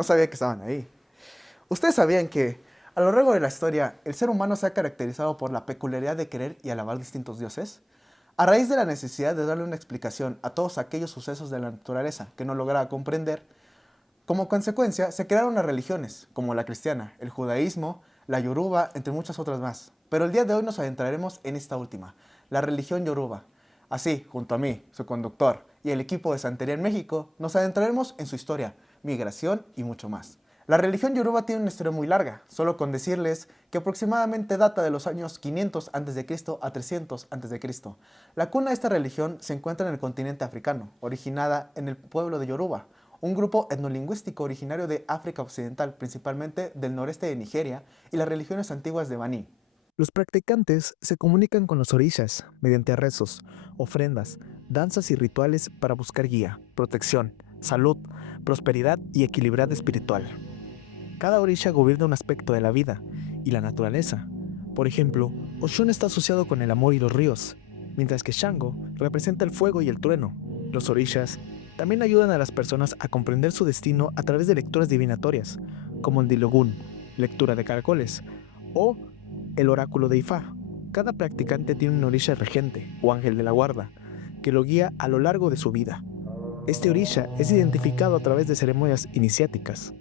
no sabía que estaban ahí. ¿Ustedes sabían que a lo largo de la historia el ser humano se ha caracterizado por la peculiaridad de querer y alabar distintos dioses? A raíz de la necesidad de darle una explicación a todos aquellos sucesos de la naturaleza que no lograba comprender, como consecuencia se crearon las religiones, como la cristiana, el judaísmo, la yoruba, entre muchas otras más. Pero el día de hoy nos adentraremos en esta última, la religión yoruba. Así, junto a mí, su conductor y el equipo de Santería en México, nos adentraremos en su historia, migración y mucho más. La religión yoruba tiene una historia muy larga, solo con decirles que aproximadamente data de los años 500 a.C. a 300 a.C. La cuna de esta religión se encuentra en el continente africano, originada en el pueblo de Yoruba, un grupo etnolingüístico originario de África Occidental, principalmente del noreste de Nigeria y las religiones antiguas de Baní. Los practicantes se comunican con los orishas mediante rezos, ofrendas, danzas y rituales para buscar guía, protección, salud, prosperidad y equilibrio espiritual. Cada orisha gobierna un aspecto de la vida y la naturaleza. Por ejemplo, Oshun está asociado con el amor y los ríos, mientras que Shango representa el fuego y el trueno. Los orishas también ayudan a las personas a comprender su destino a través de lecturas divinatorias, como el Dilogun, lectura de caracoles, o el oráculo de Ifá. Cada practicante tiene un orisha regente, o ángel de la guarda, que lo guía a lo largo de su vida. Este orisha es identificado a través de ceremonias iniciáticas.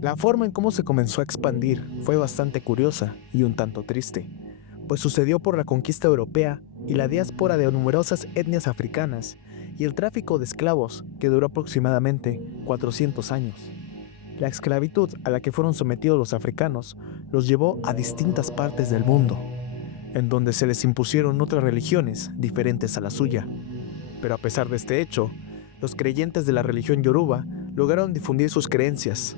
La forma en cómo se comenzó a expandir fue bastante curiosa y un tanto triste, pues sucedió por la conquista europea y la diáspora de numerosas etnias africanas y el tráfico de esclavos que duró aproximadamente 400 años. La esclavitud a la que fueron sometidos los africanos los llevó a distintas partes del mundo, en donde se les impusieron otras religiones diferentes a la suya. Pero a pesar de este hecho, los creyentes de la religión yoruba lograron difundir sus creencias,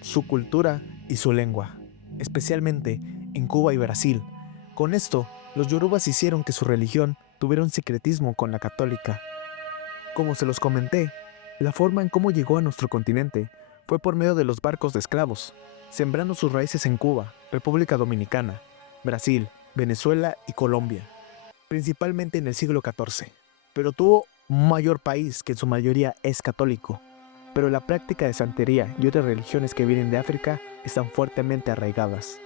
su cultura y su lengua, especialmente en Cuba y Brasil. Con esto, los yorubas hicieron que su religión tuviera un sincretismo con la católica. Como se los comenté, la forma en cómo llegó a nuestro continente fue por medio de los barcos de esclavos, sembrando sus raíces en Cuba, República Dominicana, Brasil, Venezuela y Colombia, principalmente en el siglo XIV. Pero tuvo un mayor país que en su mayoría es católico, pero la práctica de santería y otras religiones que vienen de África están fuertemente arraigadas.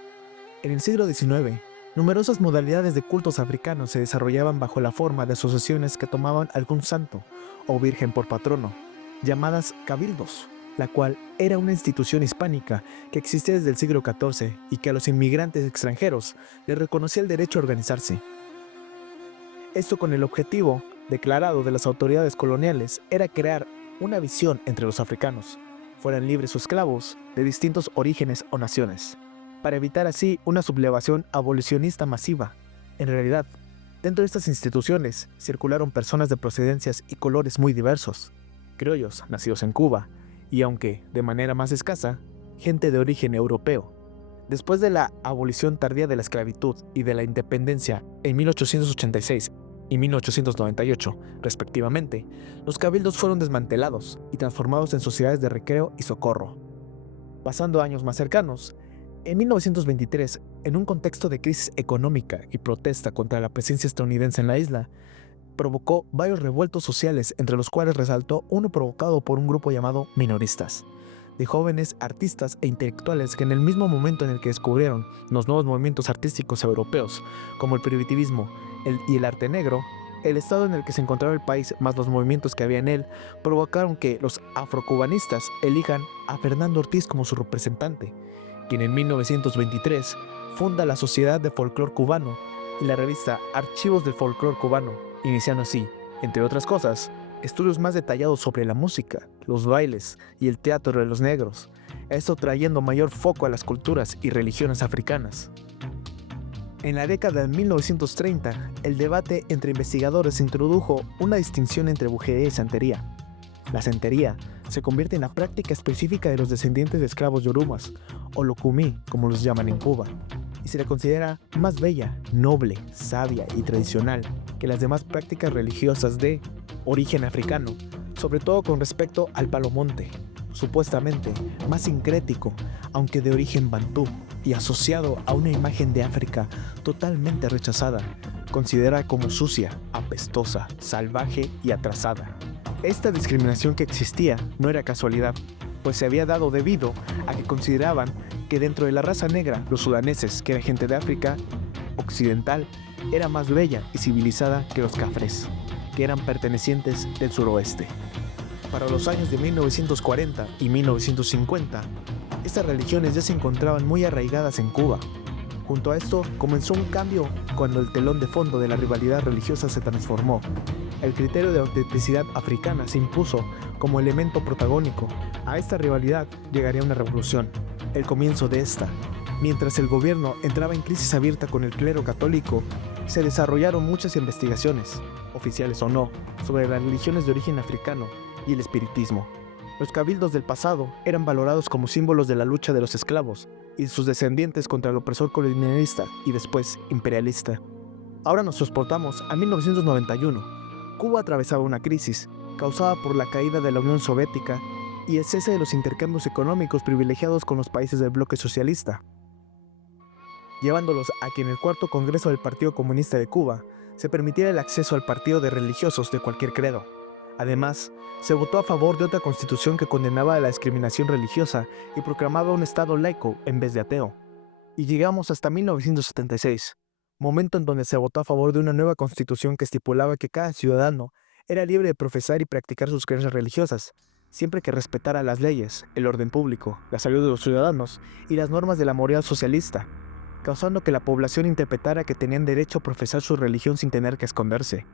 En el siglo XIX, numerosas modalidades de cultos africanos se desarrollaban bajo la forma de asociaciones que tomaban algún santo o virgen por patrono, llamadas cabildos, la cual era una institución hispánica que existía desde el siglo XIV y que a los inmigrantes extranjeros les reconocía el derecho a organizarse. Esto con el objetivo declarado de las autoridades coloniales era crear una visión entre los africanos, fueran libres o esclavos de distintos orígenes o naciones, para evitar así una sublevación abolicionista masiva. En realidad, dentro de estas instituciones circularon personas de procedencias y colores muy diversos, criollos nacidos en Cuba, y aunque de manera más escasa, gente de origen europeo. Después de la abolición tardía de la esclavitud y de la independencia en 1886 y 1898, respectivamente, los cabildos fueron desmantelados y transformados en sociedades de recreo y socorro. Pasando a años más cercanos, en 1923, en un contexto de crisis económica y protesta contra la presencia estadounidense en la isla, provocó varios revueltos sociales, entre los cuales resaltó uno provocado por un grupo llamado minoristas, de jóvenes artistas e intelectuales que en el mismo momento en el que descubrieron los nuevos movimientos artísticos europeos, como el primitivismo y el arte negro, el estado en el que se encontraba el país más los movimientos que había en él, provocaron que los afrocubanistas elijan a Fernando Ortiz como su representante, quien en 1923 funda la Sociedad de Folclor Cubano y la revista Archivos del Folclor Cubano, iniciando así, entre otras cosas, estudios más detallados sobre la música, los bailes y el teatro de los negros, esto trayendo mayor foco a las culturas y religiones africanas. En la década de 1930, el debate entre investigadores introdujo una distinción entre brujería y santería. La santería se convierte en la práctica específica de los descendientes de esclavos yorubas, o lokumi, como los llaman en Cuba, y se la considera más bella, noble, sabia y tradicional que las demás prácticas religiosas de origen africano, sobre todo con respecto al palomonte, supuestamente más sincrético, aunque de origen bantú y asociado a una imagen de África totalmente rechazada, considerada como sucia, apestosa, salvaje y atrasada. Esta discriminación que existía no era casualidad, pues se había dado debido a que consideraban que dentro de la raza negra, los sudaneses, que eran gente de África occidental, era más bella y civilizada que los cafres, que eran pertenecientes del suroeste. Para los años de 1940 y 1950, estas religiones ya se encontraban muy arraigadas en Cuba. Junto a esto comenzó un cambio cuando el telón de fondo de la rivalidad religiosa se transformó. El criterio de autenticidad africana se impuso como elemento protagónico. A esta rivalidad llegaría una revolución, el comienzo de esta. Mientras el gobierno entraba en crisis abierta con el clero católico, se desarrollaron muchas investigaciones, oficiales o no, sobre las religiones de origen africano y el espiritismo. Los cabildos del pasado eran valorados como símbolos de la lucha de los esclavos y sus descendientes contra el opresor colonialista y después imperialista. Ahora nos transportamos a 1991. Cuba atravesaba una crisis causada por la caída de la Unión Soviética y el cese de los intercambios económicos privilegiados con los países del bloque socialista, llevándolos a que en el cuarto Congreso del Partido Comunista de Cuba se permitiera el acceso al partido de religiosos de cualquier credo. Además, se votó a favor de otra constitución que condenaba la discriminación religiosa y proclamaba un Estado laico en vez de ateo. Y llegamos hasta 1976, momento en donde se votó a favor de una nueva constitución que estipulaba que cada ciudadano era libre de profesar y practicar sus creencias religiosas, siempre que respetara las leyes, el orden público, la salud de los ciudadanos y las normas de la moral socialista, causando que la población interpretara que tenían derecho a profesar su religión sin tener que esconderse.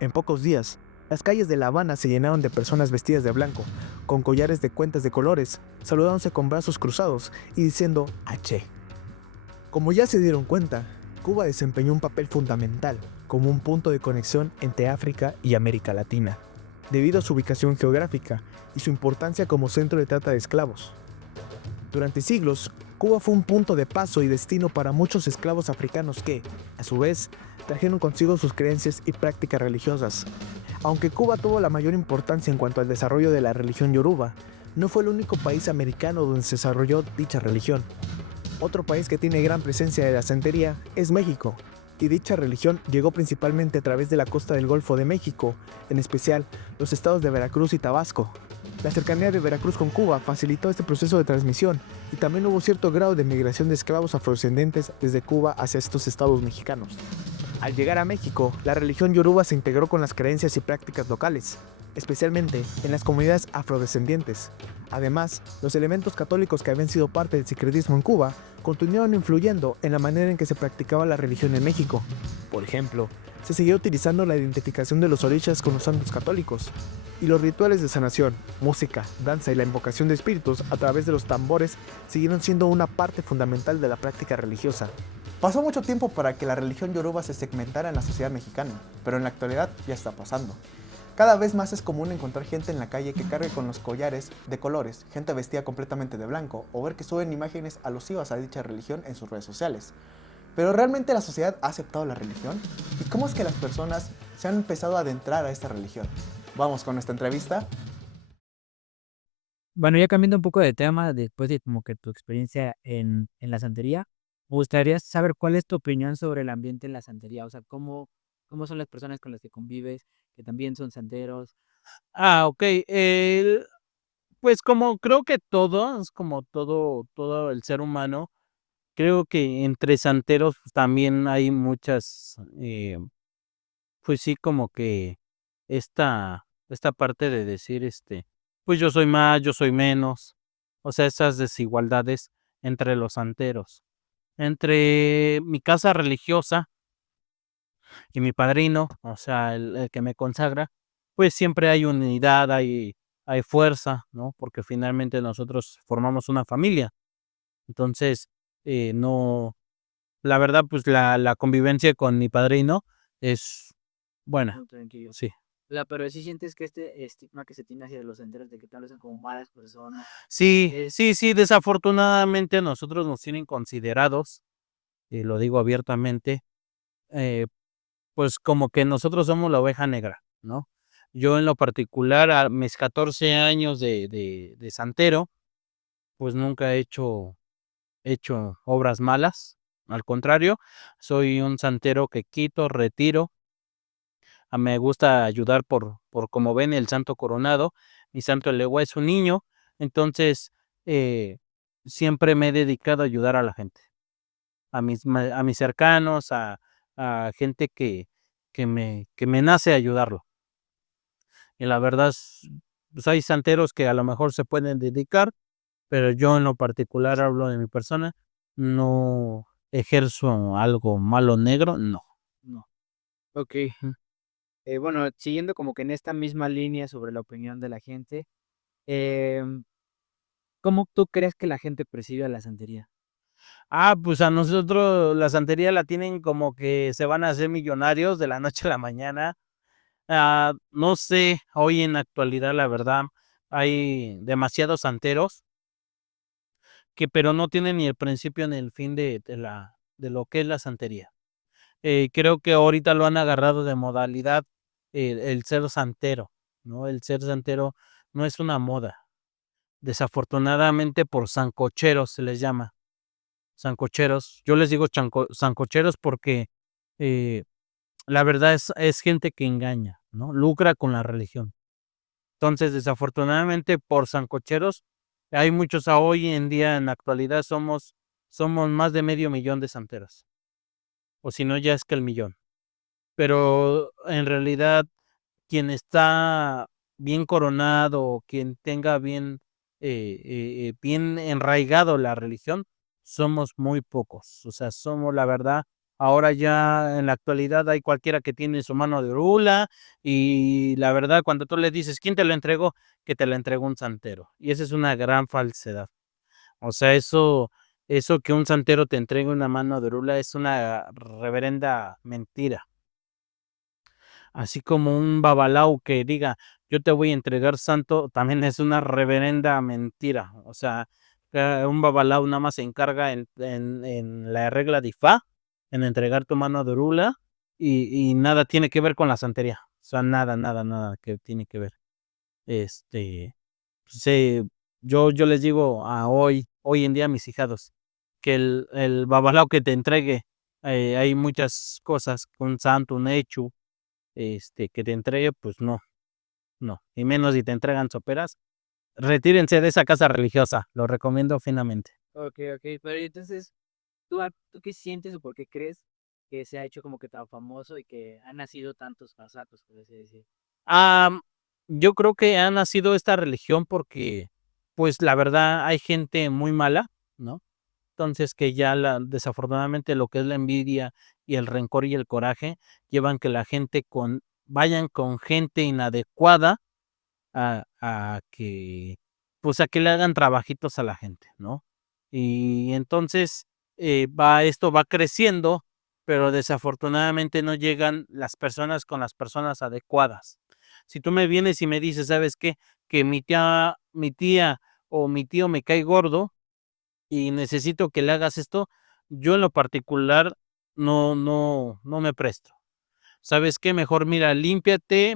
En pocos días, las calles de La Habana se llenaron de personas vestidas de blanco, con collares de cuentas de colores, saludándose con brazos cruzados y diciendo H. Como ya se dieron cuenta, Cuba desempeñó un papel fundamental como un punto de conexión entre África y América Latina, debido a su ubicación geográfica y su importancia como centro de trata de esclavos. Durante siglos, Cuba fue un punto de paso y destino para muchos esclavos africanos que, a su vez, trajeron consigo sus creencias y prácticas religiosas. Aunque Cuba tuvo la mayor importancia en cuanto al desarrollo de la religión yoruba, no fue el único país americano donde se desarrolló dicha religión. Otro país que tiene gran presencia de la santería es México, y dicha religión llegó principalmente a través de la costa del Golfo de México, en especial los estados de Veracruz y Tabasco. La cercanía de Veracruz con Cuba facilitó este proceso de transmisión y también hubo cierto grado de migración de esclavos afrodescendientes desde Cuba hacia estos estados mexicanos. Al llegar a México, la religión yoruba se integró con las creencias y prácticas locales, especialmente en las comunidades afrodescendientes. Además, los elementos católicos que habían sido parte del secretismo en Cuba continuaron influyendo en la manera en que se practicaba la religión en México. Por ejemplo, se siguió utilizando la identificación de los orishas con los santos católicos, y los rituales de sanación, música, danza y la invocación de espíritus a través de los tambores siguieron siendo una parte fundamental de la práctica religiosa. Pasó mucho tiempo para que la religión yoruba se segmentara en la sociedad mexicana, pero en la actualidad ya está pasando. Cada vez más es común encontrar gente en la calle que cargue con los collares de colores, gente vestida completamente de blanco, o ver que suben imágenes alusivas a dicha religión en sus redes sociales. Pero ¿realmente la sociedad ha aceptado la religión? ¿Y cómo es que las personas se han empezado a adentrar a esta religión? Vamos con nuestra entrevista. Bueno, ya cambiando un poco de tema, después de como que tu experiencia en la santería, me gustaría saber cuál es tu opinión sobre el ambiente en la santería, o sea, cómo son las personas con las que convives, que también son santeros. Okey, pues, como creo que todos, como todo el ser humano, creo que entre santeros pues, también hay muchas, pues sí, como que esta parte de decir, pues, yo soy más, yo soy menos, o sea, esas desigualdades entre los santeros. Entre mi casa religiosa y mi padrino, o sea, el que me consagra, pues siempre hay unidad, hay fuerza, ¿no? Porque finalmente nosotros formamos una familia. Entonces, no, la verdad, pues la convivencia con mi padrino es buena, Muy tranquilo. sí. Pero sí sientes que este estigma que se tiene hacia los santeros de que tal vez son como malas personas, Sí, es sí, sí, desafortunadamente a nosotros nos tienen considerados, y lo digo abiertamente, eh, pues como que nosotros somos la oveja negra, ¿no? Yo en lo particular, a mis 14 años de santero, pues nunca he hecho obras malas, al contrario, soy un santero que quito, retiro, me gusta ayudar por como ven el santo coronado, mi santo de legua es un niño, Entonces, eh, siempre me he dedicado a ayudar a la gente, a mis cercanos, a gente que me nace ayudarlo. Y la verdad pues, hay santeros que a lo mejor se pueden dedicar, pero yo en lo particular hablo de mi persona, no ejerzo algo malo negro, no, no. Okey. Ujú. Bueno, siguiendo como que en esta misma línea sobre la opinión de la gente, em, ¿cómo tú crees que la gente percibe a la santería? Pues a nosotros la santería la tienen como que se van a hacer millonarios de la noche a la mañana. No sé, hoy en la actualidad, la verdad, hay demasiados santeros pero no tienen ni el principio ni el fin de lo que es la santería. Creo que ahorita lo han agarrado de modalidad el ser santero, ¿no? El ser santero no es una moda. Desafortunadamente por sancocheros se les llama, sancocheros. Yo les digo sancocheros porque, eh, la verdad es gente que engaña, ¿no? Lucra con la religión. Entonces, desafortunadamente, por sancocheros, hay muchos hoy en día, en la actualidad, somos más de medio millón de santeros, o si no, ya es que el millón. Pero en realidad quien está bien coronado, quien tenga bien enraigado la religión, somos muy pocos. O sea, somos la verdad, ahora ya en la actualidad hay cualquiera que tiene su mano de rula y la verdad cuando tú le dices: "¿Quién te lo entregó?", que te lo entregó un santero. Y esa es una gran falsedad. O sea, eso que un santero te entregue una mano de rula es una reverenda mentira. Así como un babalao que diga: "Yo te voy a entregar santo", también es una reverenda mentira. O sea, un babalao nada más se encarga en la regla de Ifá, en entregar tu mano de orula, y nada tiene que ver con la santería. O sea, nada, nada, nada que tiene que ver. Este, se yo les digo hoy en día a mis hijados, que el babalao que te entregue, hay muchas cosas, un santo, un hecho que te entregue, pues no, no, y menos si te entregan soperas. Retírense de esa casa religiosa, lo recomiendo finamente. Okey, pero y entonces, ¿tú qué sientes o por qué crees que se ha hecho como que tan famoso y que han nacido tantos pasatos, por así decir? Am, yo creo que ha nacido esta religión porque, pues, la verdad hay gente muy mala, ¿no? Entonces, que ya desafortunadamente lo que es la envidia y el rencor y el coraje llevan que la gente vayan con gente inadecuada a que, pues, a que le hagan trabajitos a la gente, ¿no? Y entonces, esto va creciendo, pero desafortunadamente no llegan las personas con las personas adecuadas. Si tú me vienes y me dices: "¿Sabes qué? Que mi tía o mi tío me cae gordo y necesito que le hagas esto", yo en lo particular no me presto. ¿Sabes qué? Mejor límpiate,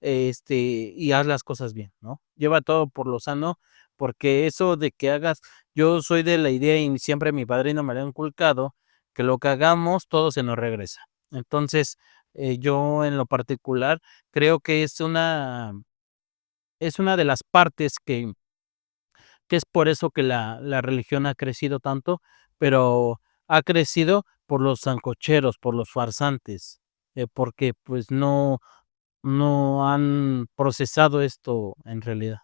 y haz las cosas bien, ¿no? Lleva todo por lo sano, porque eso de que hagas yo soy de la idea, y siempre mi padrino me lo ha inculcado, que lo que hagamos, todo se nos regresa. Entonces, yo en lo particular creo que es una de las partes que es por eso que la religión ha crecido tanto, pero ha crecido por los sancocheros, por los farsantes, porque, pues, no han procesado esto en realidad.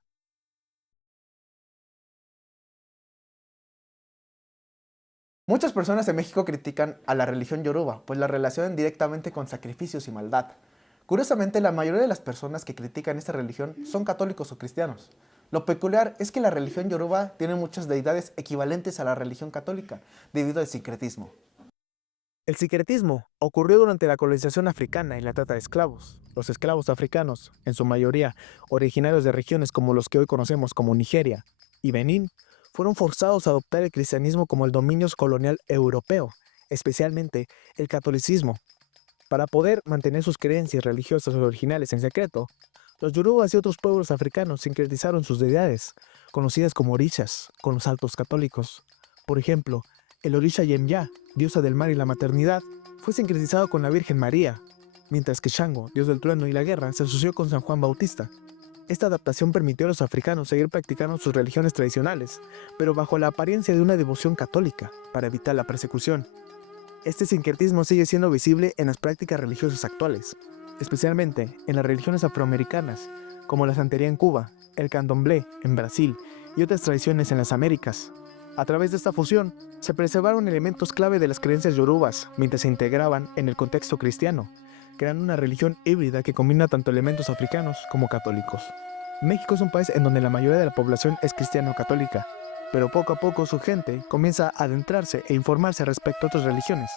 Muchas personas en México critican a la religión yoruba, pues la relacionan directamente con sacrificios y maldad. Curiosamente, la mayoría de las personas que critican esta religión son católicos o cristianos. Lo peculiar es que la religión yoruba tiene muchas deidades equivalentes a la religión católica, debido al sincretismo. El sincretismo ocurrió durante la colonización africana y la trata de esclavos. Los esclavos africanos, en su mayoría originarios de regiones como los que hoy conocemos como Nigeria y Benín, fueron forzados a adoptar el cristianismo como el dominio colonial europeo, especialmente el catolicismo. Para poder mantener sus creencias religiosas originales en secreto, los yorubas y otros pueblos africanos sincretizaron sus deidades, conocidas como orishas, con los altos católicos. Por ejemplo, el orisha Yemya, diosa del mar y la maternidad, fue sincretizado con la Virgen María, mientras que Shango, dios del trueno y la guerra, se asoció con San Juan Bautista. Esta adaptación permitió a los africanos seguir practicando sus religiones tradicionales, pero bajo la apariencia de una devoción católica, para evitar la persecución. Este sincretismo sigue siendo visible en las prácticas religiosas actuales, especialmente en las religiones afroamericanas, como la santería en Cuba, el candomblé en Brasil y otras tradiciones en las Américas. A través de esta fusión, se preservaron elementos clave de las creencias yorubas mientras se integraban en el contexto cristiano, creando una religión híbrida que combina tanto elementos africanos como católicos. México es un país en donde la mayoría de la población es cristiano-católica, pero poco a poco su gente comienza a adentrarse e informarse respecto a otras religiones,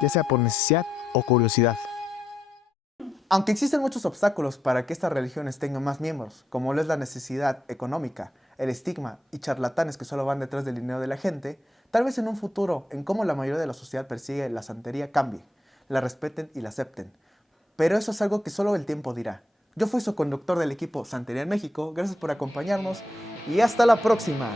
ya sea por necesidad o curiosidad. Aunque existen muchos obstáculos para que estas religiones tengan más miembros, como lo es la necesidad económica, el estigma y charlatanes que solo van detrás del dinero de la gente, tal vez en un futuro, en cómo la mayoría de la sociedad persigue la santería cambie, la respeten y la acepten. Pero eso es algo que solo el tiempo dirá. Yo fui su conductor del equipo Santería en México, gracias por acompañarnos y hasta la próxima.